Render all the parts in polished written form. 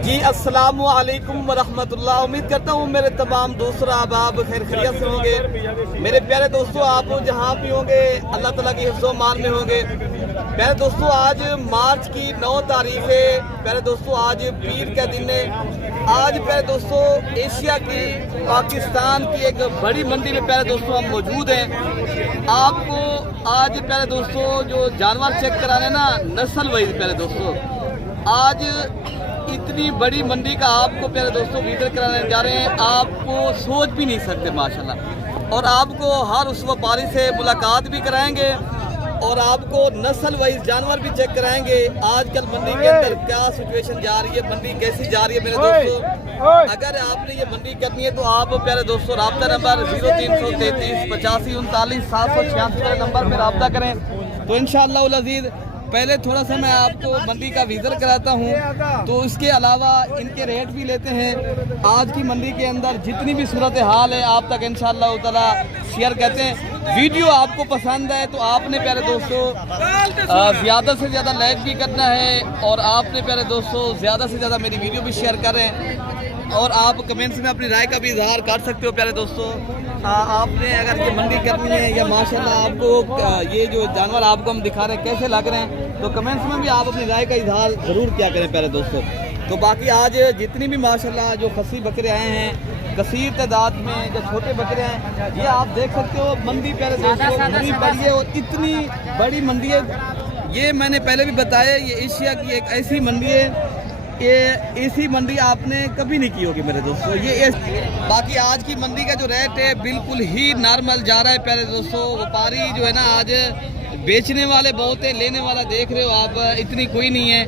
जी अस्सलामु अलैकुम वरहमतुल्लाह। उम्मीद करता हूँ मेरे तमाम दोस्त आप खैर खैरियत से होंगे। मेरे प्यारे दोस्तों, आप जहाँ भी होंगे अल्लाह ताला की हिफ्ज़ो मान में होंगे। प्यारे दोस्तों, आज मार्च की 9 तारीख है। प्यारे दोस्तों, आज पीर का दिन है। आज प्यारे दोस्तों, एशिया की पाकिस्तान की एक बड़ी मंडी में प्यारे दोस्तों हम मौजूद हैं। आपको आज प्यारे दोस्तों जो जानवर चेक कराने ना, नस्ल वाइज प्यारे दोस्तों, आज इतनी बड़ी मंडी का आपको प्यारे दोस्तों विजिट कराने जा रहे हैं। आपको सोच भी नहीं सकते माशाल्लाह। और आपको हर उस व्यापारी से मुलाकात भी कराएंगे और आपको नस्ल वाइज जानवर भी चेक कराएंगे। आजकल मंडी के अंदर क्या सिचुएशन जा रही है, मंडी कैसी जा रही है मेरे दोस्तों। अगर आपने ये मंडी करनी है तो आप प्यारे दोस्तों रब्ता नंबर 0333 85 39 786 वाले नंबर पर रब्ता करें तो इंशाअल्लाह उल अज़ीज़ पहले थोड़ा सा मैं आपको मंडी का विजिट कराता हूँ, तो इसके अलावा इनके रेट भी लेते हैं। आज की मंडी के अंदर जितनी भी सूरत हाल है आप तक इंशाअल्लाह ताला शेयर करते हैं। वीडियो आपको पसंद है तो आपने प्यारे दोस्तों ज़्यादा से ज़्यादा लाइक भी करना है और आपने प्यारे दोस्तों ज़्यादा से ज़्यादा मेरी वीडियो भी शेयर करें और आप कमेंट्स में अपनी राय का भी इजहार कर सकते हो। प्यारे दोस्तों, आपने अगर ये मंडी करनी है या माशाल्लाह आपको ये जो जानवर आपको हम दिखा रहे हैं कैसे लग रहे हैं, तो कमेंट्स में भी आप अपनी राय का इजहार ज़रूर किया करें प्यारे दोस्तों। तो बाकी आज जितनी भी माशाल्लाह जो खसी बकरे आए हैं कसीर तादाद में, जो छोटे बकरे हैं, ये आप देख सकते हो मंडी प्यारे दोस्तों बड़ी बड़ी है और इतनी बड़ी मंडी है। ये मैंने पहले भी बताया, ये एशिया की एक ऐसी मंडी है, ये ऐसी मंडी आपने कभी नहीं की होगी मेरे दोस्तों। ये बाकी आज की मंडी का जो रेट है बिल्कुल ही नॉर्मल जा रहा है प्यारे दोस्तों। व्यापारी जो है ना आज बेचने वाले बहुत है, लेने वाला देख रहे हो आप इतनी कोई नहीं है।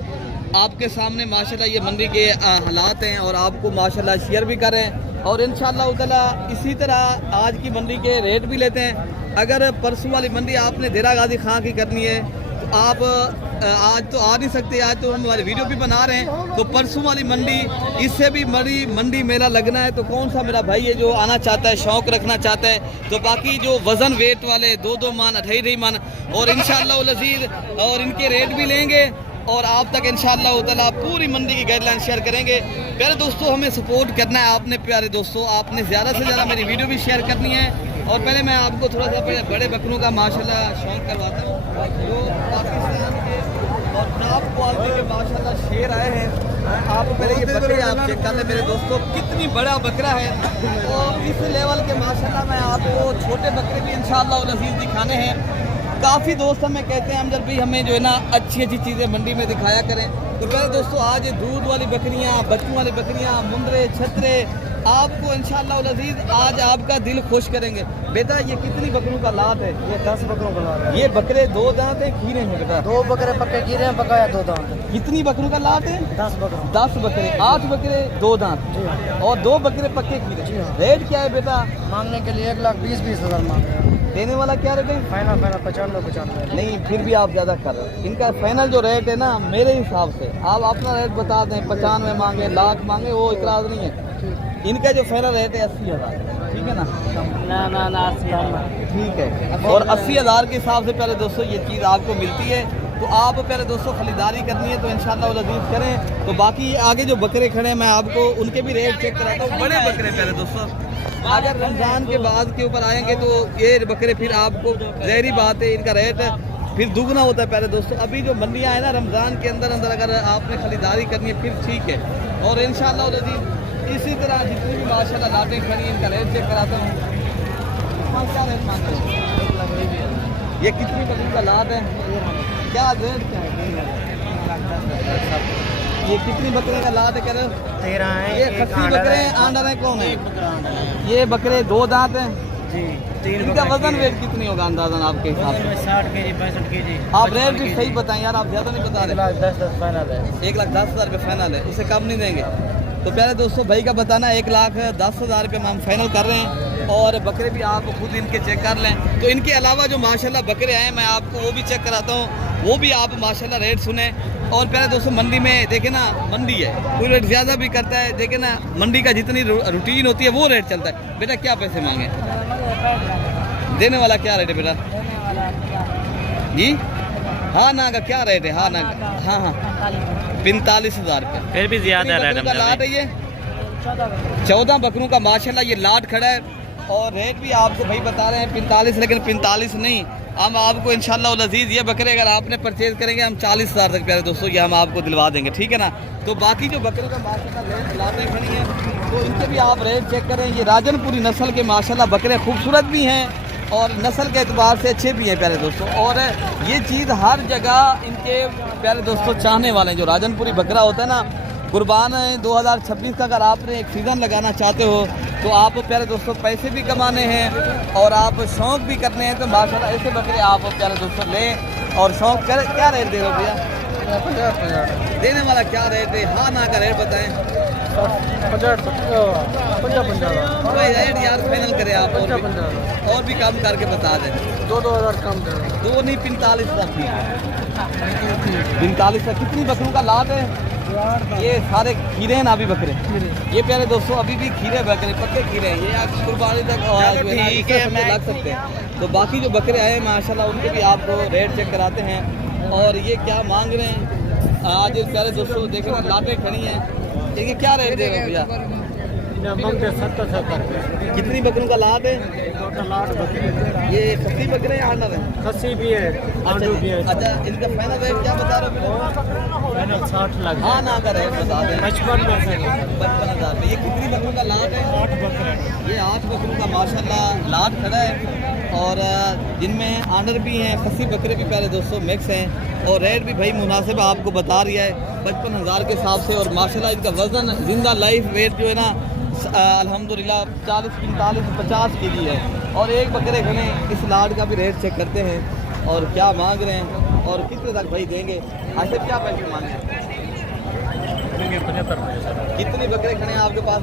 आपके सामने माशाल्लाह ये मंडी के हालात हैं और आपको माशाल्लाह शेयर भी करें और इंशाअल्लाह ताला इसी तरह आज की मंडी के रेट भी लेते हैं। अगर परसों वाली मंडी आपने देरा गाजी खां की करनी है तो आप आज तो आ नहीं सकते, आज तो हम हमारी वीडियो भी बना रहे हैं। तो परसों वाली मंडी इससे भी बड़ी मंडी मेला लगना है, तो कौन सा मेरा भाई है जो आना चाहता है, शौक़ रखना चाहता है, तो बाकी जो वज़न वेट वाले 2-2 मन 2.5 मन और इंशाअल्लाह उल अज़ीज़ और इनके रेट भी लेंगे और आप तक इंशाअल्लाह ताला पूरी मंडी की गाइडलाइन शेयर करेंगे। प्यारे दोस्तों, हमें सपोर्ट करना है आपने। प्यारे दोस्तों, आपने ज़्यादा से ज़्यादा मेरी वीडियो भी शेयर करनी है। और पहले मैं आपको थोड़ा सा बड़े बकरों का माशाल्लाह शौक़ करवाता हूँ जो पाकिस्तान के और टॉप क्वालिटी के माशाल्लाह शेर आए हैं। आप पहले ये बकरे आप चेक कर लें मेरे दोस्तों, कितनी बड़ा बकरा है। और इस लेवल के माशाल्लाह मैं आपको छोटे बकरे भी इंशाअल्लाह उल अज़ीज़ दिखाने हैं। काफ़ी दोस्त हमें कहते हैं हम जब भी हमें जो है ना अच्छी अच्छी चीज़ें मंडी में दिखाया करें। तो पहले दोस्तों आज दूध वाली बकरियाँ, बच्चों वाली बकरियाँ, मुंदरे, छतरे आपको इंशाअल्लाह उल अज़ीज़ आज आपका दिल खुश करेंगे। बेटा ये कितनी बकरों का लात है? ये 10 बकरों का लात है। ये बकरे 2 दांत है, खीरे हैं बेटा? 2 बकरे पक्के खीरे हैं, बकाया 2 दांत। कितनी बकरों का लात है? 10 बकरों। 10 बकरे, 8 बकरे 2 दांत और 2 बकरे पक्के खीरे। रेट क्या है बेटा? मांगने के लिए 1,20,000 मांग रहे हैं। देने वाला क्या रेट है? फाइनल 95 नहीं, फिर भी आप ज़्यादा कर रहे हैं। इनका फाइनल जो रेट है ना मेरे हिसाब से आप अपना रेट बता दें, 95 मांगे, लाख मांगे, वो इतराज़ नहीं है। इनका जो फाइनल रेट है 80,000, ठीक है ना? ना 80,000 ठीक है। और 80,000 के हिसाब से प्यारे दोस्तों ये चीज़ आपको मिलती है। तो आप प्यारे दोस्तों खरीदारी करनी है तो इंशाअल्लाह उल अज़ीज़ करें। तो बाकी आगे जो बकरे खड़े हैं मैं आपको उनके भी रेट चेक कराता हूँ। बड़े बकरे प्यारे दोस्तों, अगर रमज़ान के बाद के ऊपर आएंगे तो ये बकरे फिर आपको ज़ाहिरी बात है इनका रेट फिर दुगना होता है प्यारे दोस्तों। अभी जो मंडियाँ हैं ना रमज़ान के अंदर अगर आपने खरीदारी करनी है फिर ठीक है। और इंशाअल्लाह उल अज़ीज़ इसी तरह जितनी भी माशाल्लाह लाटें खड़ी हैं इनका रेट चेक कराता हूँ। क्या रेट मांगते हैं? ये कितनी बकरी का लाट है? क्या रेट क्या है? ये कितनी बकरे का लाट है कह रहे हो? 13 है। ये खस्सी बकरे हैं, आंडर है, कौन है? ये बकरे 2 दांत हैं जी। 3 इनका वजन वेट कितनी होगा अंदाजन आपके हिसाब से? 60 केजी 65 केजी। आप रेट भी सही बताएं यार, आप ज़्यादा नहीं बता रहे। 1,10,000 फाइनल है। 1,10,000 रुपये फाइनल है, उससे कम नहीं देंगे। तो प्यारे दोस्तों भाई का बताना 1,10,000 रुपये हम फाइनल कर रहे हैं। और बकरे भी आप खुद इनके चेक कर लें। तो इनके अलावा जो माशाल्लाह बकरे आए मैं आपको वो भी चेक कराता हूँ, वो भी आप माशाल्लाह रेट सुने। और प्यारे दोस्तों मंडी में देखे ना, मंडी है कोई रेट ज़्यादा भी करता है, देखे ना मंडी का जितनी रूटीन होती है वो रेट चलता है। बेटा क्या पैसे मांगे? देने वाला क्या रेट है बेटा जी? हाँ ना का क्या रेट है? हाँ ना का, हाँ हाँ 45,000 रुपया। फिर भी ज्यादा कितनी बकरों का लाट है ये? 14 बकरों का माशाल्लाह ये लाट खड़ा है। और रेट भी आपको भाई बता रहे हैं 45, लेकिन 45 नहीं, हम आपको इंशाल्लाह लजीज ये बकरे अगर आपने परचेज करेंगे हम 40,000 तक प्यारे दोस्तों ये हम आपको दिलवा देंगे, ठीक है ना। तो बाकी जो बकरों का माशाल्लाह लाटें खड़ी हैं तो इनके भी आप रेट चेक करें। ये राजनपुरी नस्ल के माशाल्लाह बकरे खूबसूरत भी हैं और नस्ल के एतबार से अच्छे भी हैं प्यारे दोस्तों। और ये चीज़ हर जगह इनके प्यारे दोस्तों चाहने वाले हैं। जो राजनपुरी बकरा होता है ना, कुर्बान 2026 का अगर आपने एक सीज़न लगाना चाहते हो तो आप प्यारे दोस्तों पैसे भी कमाने हैं और आप शौक़ भी करने हैं तो माशाल्लाह ऐसे बकरे आप प्यारे दोस्तों लें। और शौक़ कर क्या रेट दे रहे हो भैया? 50 देने वाला क्या रेट है? हाँ ना का रेट बताएं। 50 भाई रेट यार फाइनल करें आप और भी कम करके बता दें। 2,000 कम कर दो नहीं 45,000 ठीक है। 45 का कितनी बकरों का लाभ है? ये सारे खीरे हैं ना अभी बकरे? ये प्यारे दोस्तों अभी भी खीरे बकरे पक्के खीरे हैं, ये आप कुर्बानी तक ठीक है लग सकते हैं। तो बाकी जो बकरे आए हैं माशाल्लाह उनके भी आपको रेट चेक कराते हैं। और ये क्या मांग रहे हैं आज प्यारे दोस्तों? देखें ना लाटें खड़ी हैं, इनके क्या रेट दे रहे हैं भैया? 70 कितनी बकरों का लाट है? ये खस्सी बकरे हैं आनर है? खस्सी भी है, आंडू भी है। अच्छा इनका फाइनल रेट क्या बता रहे हो? 60 लाख। हाँ ना का रेट बता दें। 55,000 में। ये कितनी बकरों का लाट है? 8 बकरे। ये 8 बकरों का माशाल्लाह लाट खड़ा है और जिनमें आनर भी हैं, खस्सी बकरे भी प्यारे दोस्तों मिक्स हैं। और रेट भी भाई मुनासिब आपको बता रहा है 55,000 के हिसाब से। और माशाल्लाह इनका वज़न जिंदा लाइफ वेट जो है ना अल्हम्दुलिल्लाह 40, 45, 50 केजी है। और एक बकरे खड़े इस लाट का भी रेट चेक करते हैं और क्या मांग रहे हैं और कितने तक भाई देंगे। आखिर क्या पैसे मांगे? 75। कितने बकरे खड़े हैं आपके पास?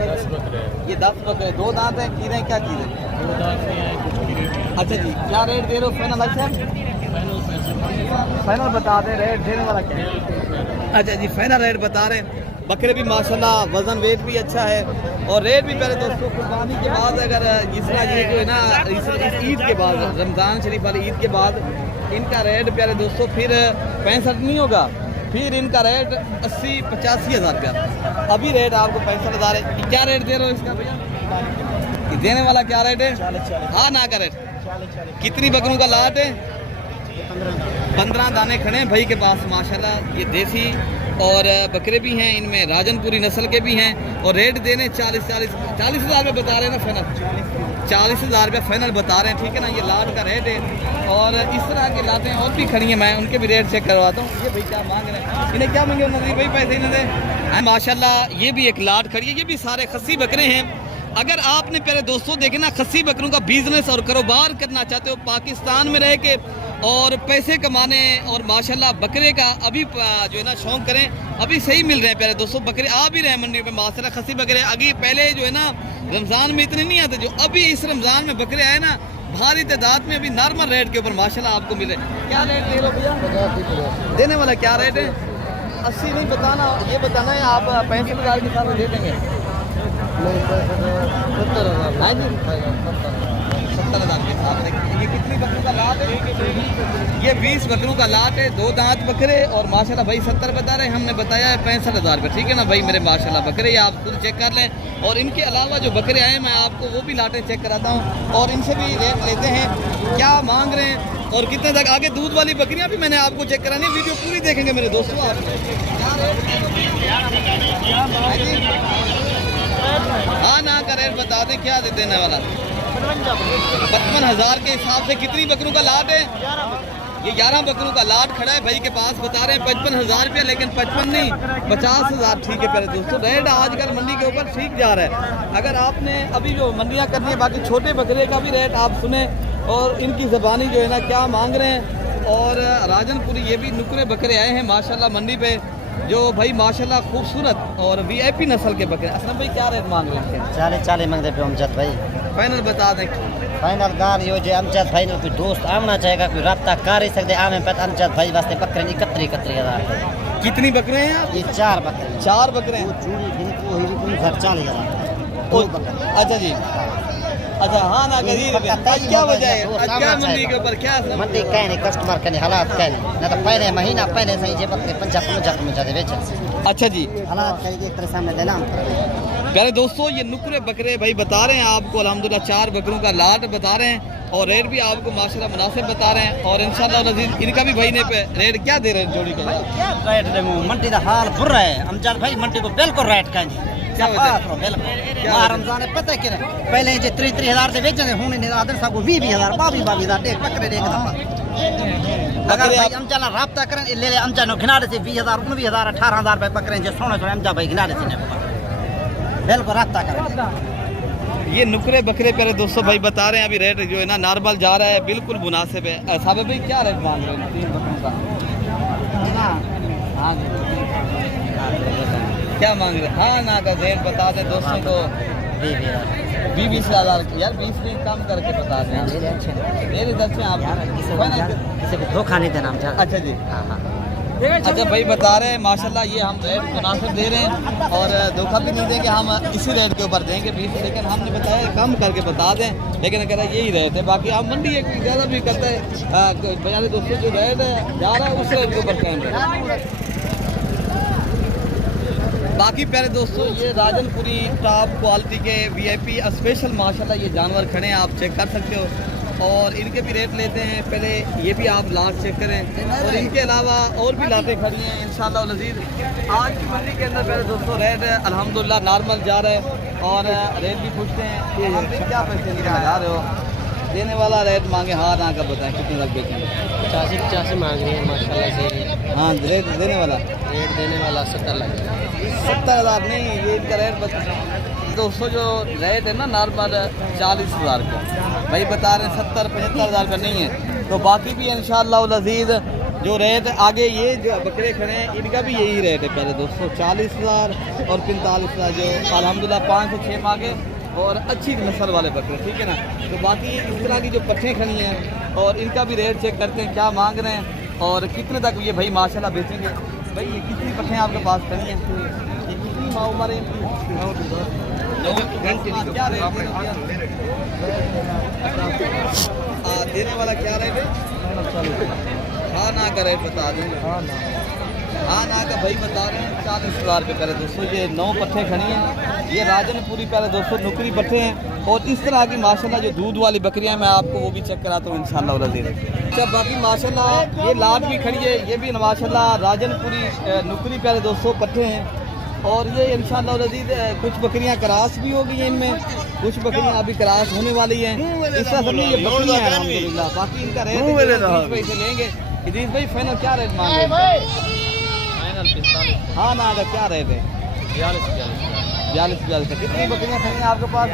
ये 10 बकरे, 2 दांत हैं, कीरे क्या कीरे? अच्छा जी क्या रेट दे रहे हो फाइनल? अच्छा फाइनल बता दें, रेट देने वाला क्या है? अच्छा जी फाइनल रेट बता रहे हैं। बकरे भी माशाल्लाह वज़न वेट भी अच्छा है और रेट भी पहले दोस्तों कुर्बानी के बाद अगर जिस तरह ये जो है ना इस ईद के बाद रमज़ान शरीफ वाली ईद के बाद इनका रेट प्यारे दोस्तों फिर 65 नहीं होगा, फिर इनका रेट 80-85 हज़ार रुपया। अभी रेट आपको 65,000 है। क्या रेट दे रहे हो इसका भैया? देने वाला क्या रेट है? 40। हाँ ना का रेट। कितनी बकरों का लाट है? 15 दाने खड़े हैं भाई के पास माशाल्लाह। ये देसी और बकरे भी हैं, इनमें राजनपुरी नस्ल के भी हैं। और रेट देने 40 हज़ार रुपये बता रहे हैं ना फाइनल? 40,000 रुपये फाइनल बता रहे हैं, ठीक है ना। ये लाट का रेट है और इस तरह के लाटें और भी खड़ी हैं, मैं उनके भी रेट चेक करवाता हूँ। ये भाई क्या मांग रहे हैं? इन्हें क्या मांगे नजरी भाई? पैसे इन्हें दें माशाल्लाह। ये भी एक लाट खड़ी है, ये भी सारे खस्सी बकरे हैं। अगर आपने प्यारे दोस्तों देखे ना खस्सी बकरों का बिजनेस और कारोबार करना चाहते हो पाकिस्तान में रह के और पैसे कमाने और माशाल्लाह बकरे का अभी जो है ना शौक करें, अभी सही मिल रहे हैं प्यारे दोस्तों। बकरे आ भी रहे हैं मंडी में माशाल्लाह खस्सी बकरे। आगे पहले जो है ना रमज़ान में इतने नहीं आते, जो अभी इस रमज़ान में बकरे आए ना भारी तादाद में अभी नॉर्मल रेट के ऊपर माशाल्लाह आपको मिले। क्या रेट ले लो भैया? देने वाला क्या रेट है? 80 नहीं बताना, ये बताना है आप 65,000 के साथ दे देंगे। 70,000 के साथ। ये कितनी बकरों का लाट है? ये 20 बकरों का लाट है, 2 दांत बकरे। और माशाल्लाह भाई 70 बता रहे हैं, हमने बताया है 65,000 रुपये, ठीक है ना भाई मेरे माशाल्लाह बकरे। ये आप खुद चेक कर लें। और इनके अलावा जो बकरे आए मैं आपको वो भी लाटें चेक कराता हूँ और इनसे भी रेट लेते हैं क्या मांग रहे हैं और कितने तक। आगे दूध वाली बकरियाँ भी मैंने आपको चेक करानी, वीडियो पूरी देखेंगे मेरे दोस्तों। आप हाँ ना का रेट बता दें, क्या दे देने वाला? 55,000 के हिसाब से। कितनी बकरों का लाट है? ये 11 बकरों का लाट खड़ा है भाई के पास, बता रहे हैं 55,000 रुपये, लेकिन 55 नहीं 50,000 ठीक है प्यारे दोस्तों। रेट आजकल मंडी के ऊपर ठीक जा रहा है। अगर आपने अभी जो मंडियाँ करनी है बाकी छोटे बकरे का भी रेट आप सुने और इनकी ज़बानी जो है ना क्या मांग रहे हैं। और राजनपुरी ये भी नुकरे बकरे आए हैं माशाल्लाह मंडी पे, जो भाई माशाल्लाह खूबसूरत और VIP नस्ल के बकरे। असलम भाई क्या रेट मांग रहे हैं? 40 मांगते पे अमजद भाई। फाइनल बता दें। फाइनल गार यो जो अमजद भाई कोई दोस्त आना चाहेगा, कोई रब्ता कर ही सकते आने पर अमजद भाई वास्ते बकरे 31 हज़ार। कितनी बकरे हैं आप? ये 4 बकरे। 4 बकरे हैं। चूड़ी बिल्कुल 40 हज़ार। अच्छा जी अच्छा हाँ ना गरीब है। आज क्या वजह है, आज क्या मंडी के ऊपर क्या मंडी कहीं नहीं, कस्टमर कहीं हालात कहीं ना, तो पहले महीना पहले से ये बकरे 50 बेचे। अच्छा जी, हालात कहीं एक तरह सामने देना। प्यारे दोस्तों ये नुकरे बकरे भाई बता रहे हैं आपको, अल्हम्दुलिल्लाह 4 बकरों का लाट बता रहे हैं और रेट भी आपको माशाल्लाह मुनासिब बता रहे हैं। और इंशाल्लाह नज़ीर इनका भी भाई ने पे रेट क्या दे रहे हैं जोड़ी का? रेट दे मंडी का हाल बुरा है, अमजद भाई मंडी को बिल्कुल रेट का नहीं। क्या रमजान है पता है क्या पहले जे 30,000 से बेचे हूं ने आदर साहब को 20,000 22,000 दे बकरे देख अगर भाई हम चला राब्ता करें ले हम जानो घिनारे से 20,000 19,000 18,000 रुपए पकड़े जो सोने हम जा भाई घिनारे से बिल्कुल राब्ता करें। ये नुकरे बकरे प्यारे दोस्तों भाई बता रहे हैं अभी रेट जो है ना नॉर्मल जा रहा है, बिल्कुल मुनासिब है। साहब भाई क्या रेट मांग रहे हैं 3 बकरों का? क्या मांग रहे हैं? हाँ ना का रेट बता दें दोस्तों को 20,000 यार 20 नहीं कम करके बता दें। मेरे इधर से आप किसी को धोखा नहीं देना। अच्छा जी, अच्छा भाई बता रहे हैं माशाल्लाह ये हम रेट मुनासिब दे रहे हैं और धोखा भी नहीं देंगे, हम इसी रेट के ऊपर देंगे 20, लेकिन हमने बताया कम करके बता दें, लेकिन कह रहा है यही रेट है। बाकी आप मंडी एक ज़्यादा भी करते हैं बजारे दोस्तों जो रेट जा रहा है उस रेट के ऊपर कायम रहे। बाकी प्यारे दोस्तों ये राजनपुरी टॉप क्वालिटी के VIP स्पेशल माशाल्लाह ये जानवर खड़े हैं, आप चेक कर सकते हो और इनके भी रेट लेते हैं। पहले ये भी आप लाट चेक करें और इनके अलावा और भी लाटें खड़ी हैं इंशाल्लाह लजीज। आज की मंडी के अंदर प्यारे दोस्तों रेट अल्हम्दुलिल्लाह नॉर्मल जा रहा है और रेट भी पूछते हैं आप भी क्या पैसे लगा रहे हो? देने वाला रेट मांगे हाँ ना का बताएं कितने तक बेचेंगे? 85 मांग रही है माशाल्लाह से। हाँ रेट देने वाला 70 लाख 70,000 नहीं, ये इनका रेट बता दोस्तों जो रेट है ना नॉर्मल 40,000 का भाई बता रहे हैं, 70-75,000 का नहीं है। तो बाकी भी इंशाअल्लाह अज़ीज़ जो रेट आगे ये जो बकरे खड़े हैं इनका भी यही रेट है पहले दोस्तों 40,000 और 45,000 जो अल्हम्दुलिल्लाह 5 से 6 मांगे और अच्छी नस्ल वाले बकरे, ठीक है ना। तो बाकी इस तरह की जो पट्ठें खड़ी हैं और इनका भी रेट चेक करते हैं क्या मांग रहे हैं और कितने तक ये भाई माशाल्लाह बेचेंगे। भाई ये कितनी पट्ठें आपके पास खड़ी हैं, ये कितनी माँ उम्र है इनकी? क्या रेट देने वाला क्या रेट है? हाँ ना का रेट बता दें। हाँ ना का भाई बता रहे हैं 40,000 रुपये पहले दोस्तों। ये 9 पट्ठे खड़ी हैं, ये राजनपुरी पहले दोस्तों नुकरी पट्ठे हैं और इस तरह की माशाल्लाह जो दूध वाली बकरियां मैं आपको वो भी चेक कराता हूँ इंशाल्लाह वज़ीर। अच्छा बाकी माशाल्लाह ये लाट भी खड़ी है, ये भी माशाल्लाह राजनपुरी नुकरी पहले दोस्तों पट्ठे हैं और ये इंशाल्लाह वज़ीर कुछ बकरियाँ क्रास भी हो गई हैं, इनमें कुछ बकरियाँ अभी क्रास होने वाली हैं। इस तरह से ये बकरियाँ हैं अल्हम्दुलिल्लाह। बाकी इनका रेट पैसे लेंगे। इदीस भाई फाइनल क्या रेट मांग रहे हैं? हाँ ना का क्या रेट है? 42 कितनी बकरियाँ खड़ी हैं आपके पास?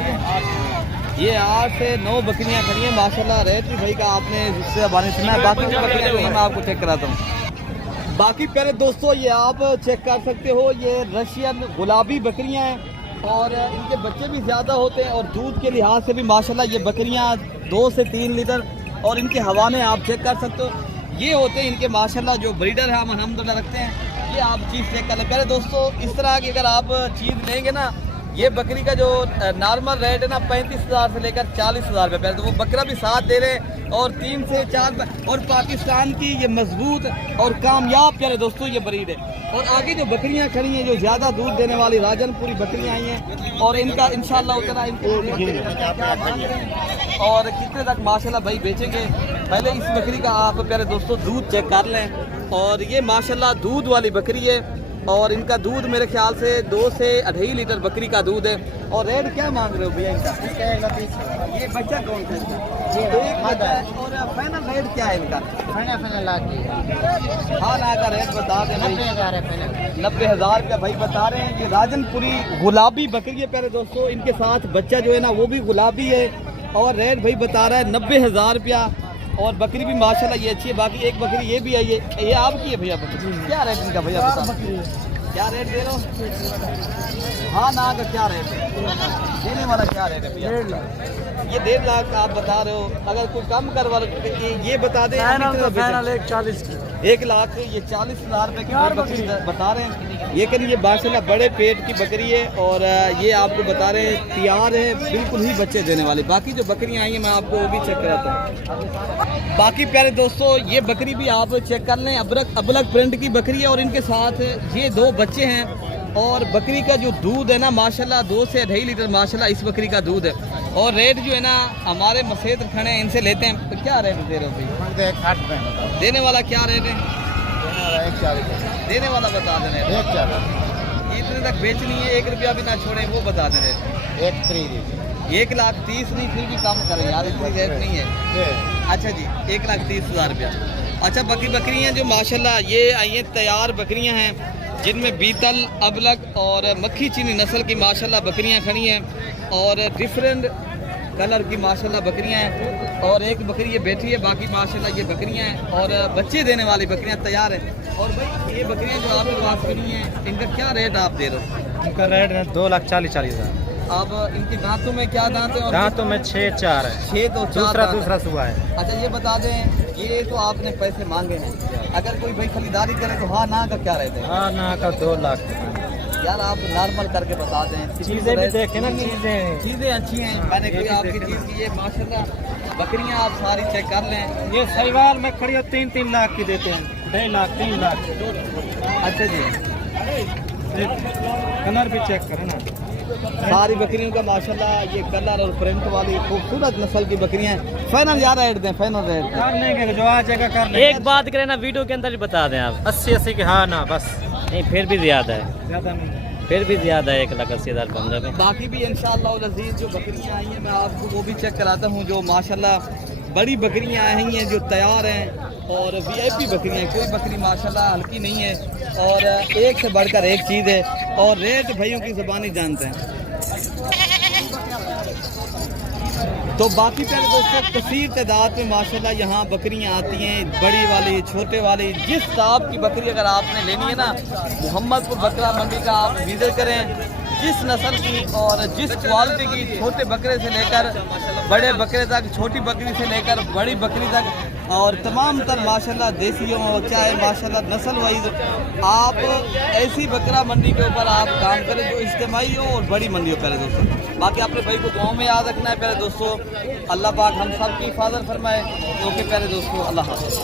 ये 8 से 9 बकरियाँ खड़ी हैं माशाल्लाह। रेट भी भाई का आपने जिससे बारे सुना है, बाकी की बकरियाँ जो मैं आपको चेक कराता हूँ। बाकी प्यारे दोस्तों ये आप चेक कर सकते हो, ये रशियन गुलाबी बकरियाँ हैं और इनके बच्चे भी ज़्यादा होते हैं और दूध के लिहाज से भी माशाल्लाह ये बकरियाँ 2 से 3 लीटर और इनके हवाने आप चेक कर सकते हो। ये होते हैं इनके माशाल्लाह जो ब्रीडर है हम अल्हम्दुलिल्लाह रखते हैं। ये आप चीज़ चेक कर लें प्यारे दोस्तों। इस तरह की अगर आप चीज़ लेंगे ना, ये बकरी का जो नॉर्मल रेट है ना 35,000 से लेकर 40,000 रुपये पहले, तो वो बकरा भी साथ दे रहे हैं और 3 से 4 और पाकिस्तान की ये मजबूत और कामयाब प्यारे दोस्तों ये ब्रीड है। और आगे जो बकरियां खड़ी हैं जो ज़्यादा दूध देने वाली राजनपुरी बकरियां आई हैं और इनका इंशाल्लाह उतना और कितने तक माशाल्लाह भाई बेचेंगे। पहले इस बकरी का आप प्यारे दोस्तों दूध चेक कर लें और ये माशाल्लाह दूध वाली बकरी है और इनका दूध मेरे ख्याल से 2 से 2.5 लीटर बकरी का दूध है। और रेट क्या मांग रहे हो भैया इनका? ये बच्चा कौन सा है और फाइनल रेट क्या है इनका? हाँ ना का रेट बता दें भाई 90,000 रुपया भाई बता रहे हैं। ये राजनपुरी गुलाबी बकरी है प्यारे दोस्तों, इनके साथ बच्चा जो है ना वो भी गुलाबी है और रेट भाई बता रहा है 90,000 रुपया और बकरी भी माशाल्लाह ये अच्छी है। बाकी एक बकरी ये भी है, ये आपकी है भैया बकरी? क्या रेट इनका भैया बता? क्या रेट दे रहे हो? हाँ ना का क्या रेट है देने वाला? क्या रेट है भैया? 1.5 लाख। ये 1.5 लाख आप बता रहे हो, अगर कोई कम करवा ये बता दें। 140 की 1 लाख ये 40,000 रुपए की बकरी बता रहे हैं। ये कहीं ये माशाल्लाह बड़े पेट की बकरी है और ये आपको बता रहे हैं तैयार है, बिल्कुल ही बच्चे देने वाली। बाकी जो बकरियां आई हैं मैं आपको वो भी चेक कराता हूँ। बाकी प्यारे दोस्तों ये बकरी भी आप चेक कर लें, अबलग प्रिंट की बकरी है और इनके साथ ये 2 बच्चे हैं। और बकरी का जो दूध है ना माशाल्लाह 2 से 2.5 लीटर माशाल्लाह इस बकरी का दूध है। और रेट जो है ना हमारे मसेद खड़े हैं इनसे लेते हैं। तो क्या रेट दे रहे हो भाई? देने वाला क्या रेट है? 140 देने वाला बता दे रहे हैं। इतने तक बेचनी है, 1 रुपया भी ना छोड़े, वो बता दे रहे। 1,30,000 नहीं, फिर भी कम करें यार, इतनी रेट नहीं है। अच्छा जी 1,30,000 रुपया। अच्छा बकरियाँ जो माशाल्लाह ये आई हैं तैयार बकरियाँ हैं जिनमें बीतल, अबलग और मक्खी चीनी नस्ल की माशाल्लाह बकरियां खड़ी हैं और डिफरेंट कलर की माशाल्लाह बकरियां हैं। और एक बकरी ये बैठी है, बाकी माशाल्लाह ये बकरियां हैं और बच्चे देने वाली बकरियां तैयार हैं। और भाई ये बकरियां जो आपके पास खड़ी हैं इनका क्या रेट आप दे रहे हो? इनका रेट है 2,40,000। अब इनके दांतों में क्या दांत है? दांतों में 6-4 है। 6 तो 4 दूसरा सुबह है। अच्छा ये बता दें, ये तो आपने पैसे मांगे हैं, अगर कोई भाई खरीदारी करे तो हाँ ना का क्या रहते हैं? हाँ ना का 2 लाख। यार आप नॉर्मल करके बता दें। चीजें भी देखें ना, चीज़ें अच्छी हैं। मैंने कोई आपकी चीज़ की, ये माशाल्लाह बकरियां आप सारी चेक कर लें। ये साहिवाल में खड़ी 3-3 लाख की देते हैं, 2.5 लाख 3 लाख। अच्छा जी कलर भी चेक करें ना, सारी बकरियों का माशाल्लाह ये कलर और प्रिंट वाली खूबसूरत नस्ल की बकरियां हैं। फाइनल यार रेट दें, फाइनल रेट कर लेंगे जो आ जाएगा कर लेंगे। एक बात करें ना, वीडियो के अंदर ही बता दें आप। 80 के हाँ ना बस, नहीं फिर भी ज़्यादा है, ज़्यादा नहीं। फिर भी ज़्यादा है 1,80,000 15 में। बाकी भी इंशाअल्लाह अज़ीज़ जो बकरियां आई हैं मैं आपको वो भी चेक कराता हूँ। जो माशाल्लाह बड़ी बकरियां आई हैं जो तैयार हैं और VIP बकरियां हैं, कोई बकरी माशाल्लाह हल्की नहीं है और एक से बढ़कर एक चीज़ है। और रेट भाइयों की ज़ुबानी जानते हैं। तो बाकी प्यारे दोस्तों कसीर तादाद में माशाल्लाह यहाँ बकरियाँ आती हैं, बड़ी वाली छोटे वाली। जिस टाप की बकरी अगर आपने लेनी है ना, मोहम्मदपुर बकरा मंडी का आप विजिट करें। जिस नस्ल की और जिस क्वालिटी की, छोटे बकरे से लेकर बड़े बकरे तक, छोटी बकरी से लेकर बड़ी बकरी तक और तमाम तर माशाल्लाह देसी हो चाहे माशाल्लाह नस्ल वाइज आप ऐसी बकरा मंडी के ऊपर आप काम करें जो इज्तिमाई हो और बड़ी मंडी हो। प्यारे दोस्तों बाकी अपने भाई को दुआओं में याद रखना है। प्यारे दोस्तों अल्लाह पाक हम सब की हिफाजत फरमाए। ओके प्यारे दोस्तों, अल्लाह हाफ़िज़।